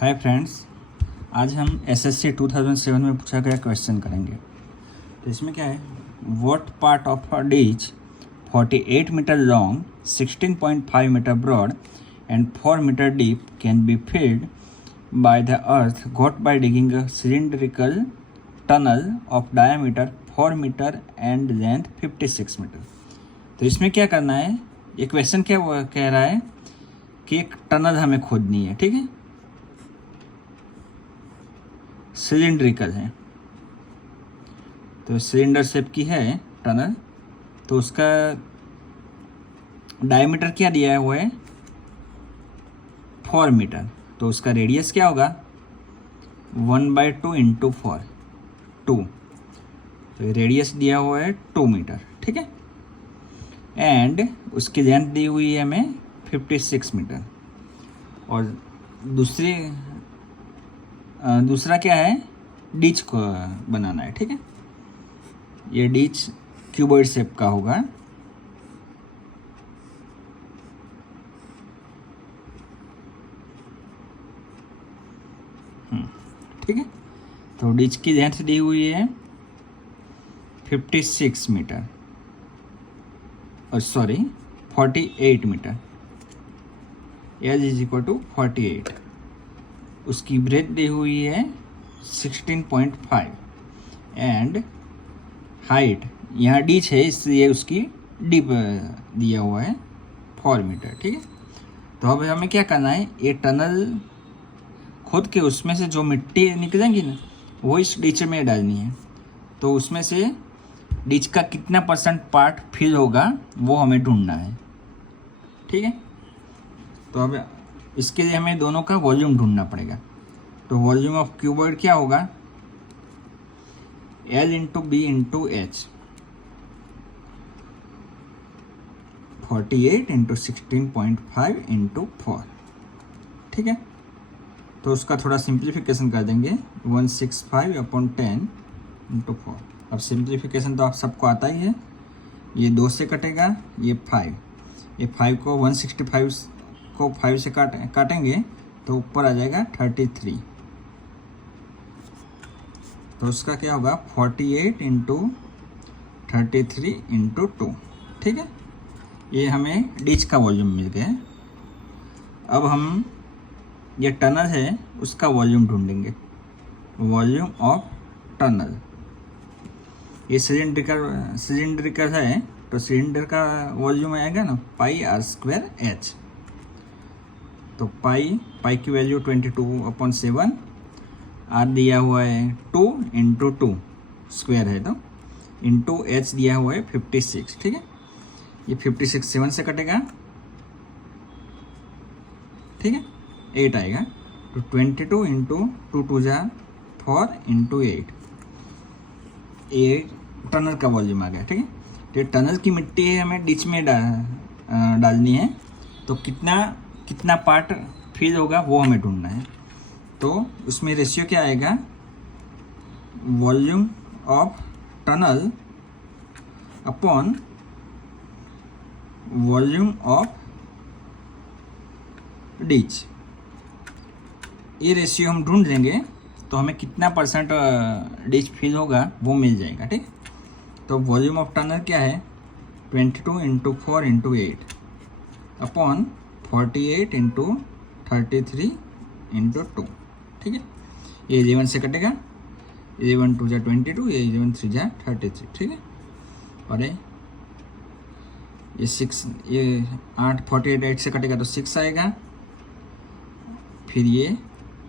Hi friends, आज हम SSC 2007 में पूछा गया क्वेश्चन करेंगे। तो इसमें क्या है, what part of a ditch 48 metre long, 16.5 metre broad and 4 metre deep can be filled by the earth got by digging a cylindrical tunnel of diameter 4 metre and length 56 metre. तो इसमें क्या करना है, ये क्वेश्चन क्या कह रहा है कि एक टनल हमें खोदनी है, ठीक है। सिलिंड्रिकल है, तो सिलेंडर शेप की है टनल। तो उसका डायमीटर क्या दिया हुआ है, 4 मीटर। तो उसका रेडियस क्या होगा, 1/2 × 4, 2। तो रेडियस दिया हुआ है 2 मीटर, ठीक है। एंड उसकी लेंथ दी हुई है हमें 56 मीटर। और दूसरा क्या है, डिच को बनाना है, ठीक है। ये डिच क्यूबॉइड शेप का होगा। ठीक है, तो डिच की लेंथ दी हुई है 56 मीटर, और sorry 48 metre. Edge is equal to 48। उसकी ब्रेथ दी हुई है 16.5 एंड हाइट, यहाँ डीच है इसलिए उसकी डीप दिया हुआ है 4 मीटर, ठीक है। तो अब हमें क्या करना है, ये टनल खोद के उसमें से जो मिट्टी निकलेंगी ना, वो इस डीच में डालनी है। तो उसमें से डीच का कितना % पार्ट फिल होगा वो हमें ढूंढना है, ठीक है। तो अब इसके लिए हमें दोनों का वॉल्यूम ढूंढना पड़ेगा। तो वॉल्यूम ऑफ क्यूबॉइड क्या होगा, L × B × H, 48 × 16.5 × 4, ठीक है। तो उसका थोड़ा सिंप्लीफिकेशन कर देंगे, 165/10 × 4। अब सिंप्लीफिकेशन तो आप सबको आता ही है। ये 2 से कटेगा, ये 5, ये 5 को 165 को 5 से काटेंगे तो ऊपर आ जाएगा 33। तो उसका क्या होगा, 48 × 33 × 2, ठीक है। ये हमें डिच का वॉल्यूम मिल गया। अब हम ये टनल है उसका वॉल्यूम ढूंढेंगे, वॉल्यूम ऑफ टनल। ये सिलिंड्रिकल है, तो सिलेंडर का वॉल्यूम आएगा ना πr²h। तो पाई की वैल्यू 22/7, आर दिया हुआ है 2 × 2 स्क्वायर है, तो इंटू h दिया हुआ है 56, ठीक है। ये 56 7 से कटेगा, ठीक है, 8 आएगा। तो 22 × 2 2 = 4 × 8, ये टनल का वॉल्यूम आ गया, ठीक है। तो टनल की मिट्टी हमें डिच में डालनी है। तो कितना पार्ट फिल होगा वो हमें ढूंढना है। तो उसमें रेशियो क्या आएगा, volume of tunnel upon volume of ditch. ये रेशियो हम ढूंढ लेंगे तो हमें कितना % डिच फिल होगा वो मिल जाएगा, ठीक। तो वॉल्यूम ऑफ टनल क्या है, 22 × 4 × 8 अपॉन 48 × 33 × 2, ठीक है। ये 11 से कटेगा, 11 2 = 22, ये 11 3 = 33, ठीक है। और ये 6, ये 8 48 8 से कटेगा तो 6 आएगा। फिर ये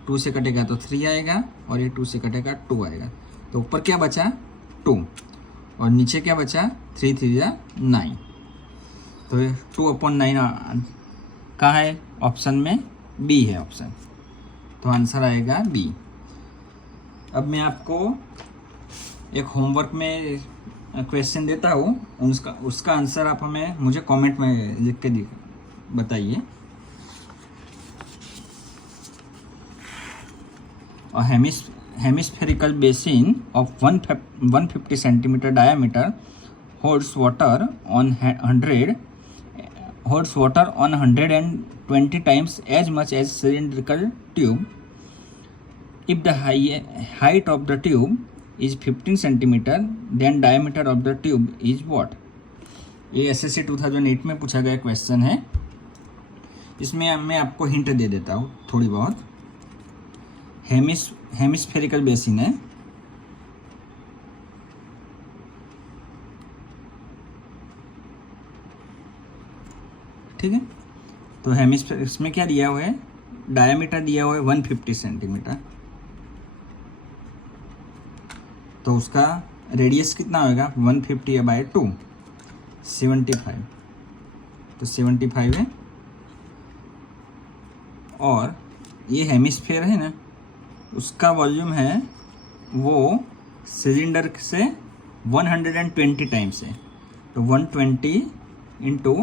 2 से कटेगा तो 3 आएगा, और ये 2 से कटेगा 2 आएगा। तो ऊपर क्या बचा, 2, और नीचे क्या बचा, 3 3 = 9। तो 2/9 कहाँ है, ऑप्शन में बी है ऑप्शन। तो आंसर आएगा बी। अब मैं आपको एक होमवर्क में क्वेश्चन देता हूँ, उसका आंसर आप मुझे कमेंट में लिख के बताइए। A hemispherical basin of 150 centimeter diameter holds water on 120 times as much as cylindrical tube if the height of the tube is 15 centimetre then diameter of the tube is what. ये SSC 2008 में पूछा गया question है। इसमें मैं आपको hint दे देता हूँ थोड़ी बहुत। हेमिस्फेरिकल बेसिन है, ठीक है। तो इसमें क्या दिया हुआ है, डायमीटर दिया हुआ है 150 सेंटीमीटर, तो उसका रेडियस कितना होगा 150/2 75, तो 75 है। और ये हेमिस्फीयर है ना, उसका वॉल्यूम है वो सिलेंडर से 120 टाइम्स है, तो 120 इंटू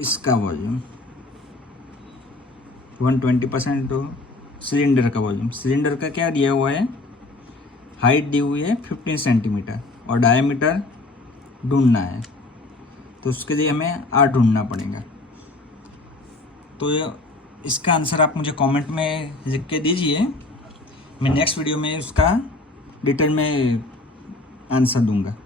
इसका वॉल्यूम 120% तो सिलेंडर का वॉल्यूम। सिलेंडर का क्या दिया हुआ है, हाइट दी हुई है 15 सेंटीमीटर और डायमीटर ढूंढना है, तो उसके लिए हमें R ढूंढना पड़ेगा। तो इसका आंसर आप मुझे कमेंट में लिख के दीजिए, मैं नेक्स्ट वीडियो में उसका डिटेल में आंसर दूंगा।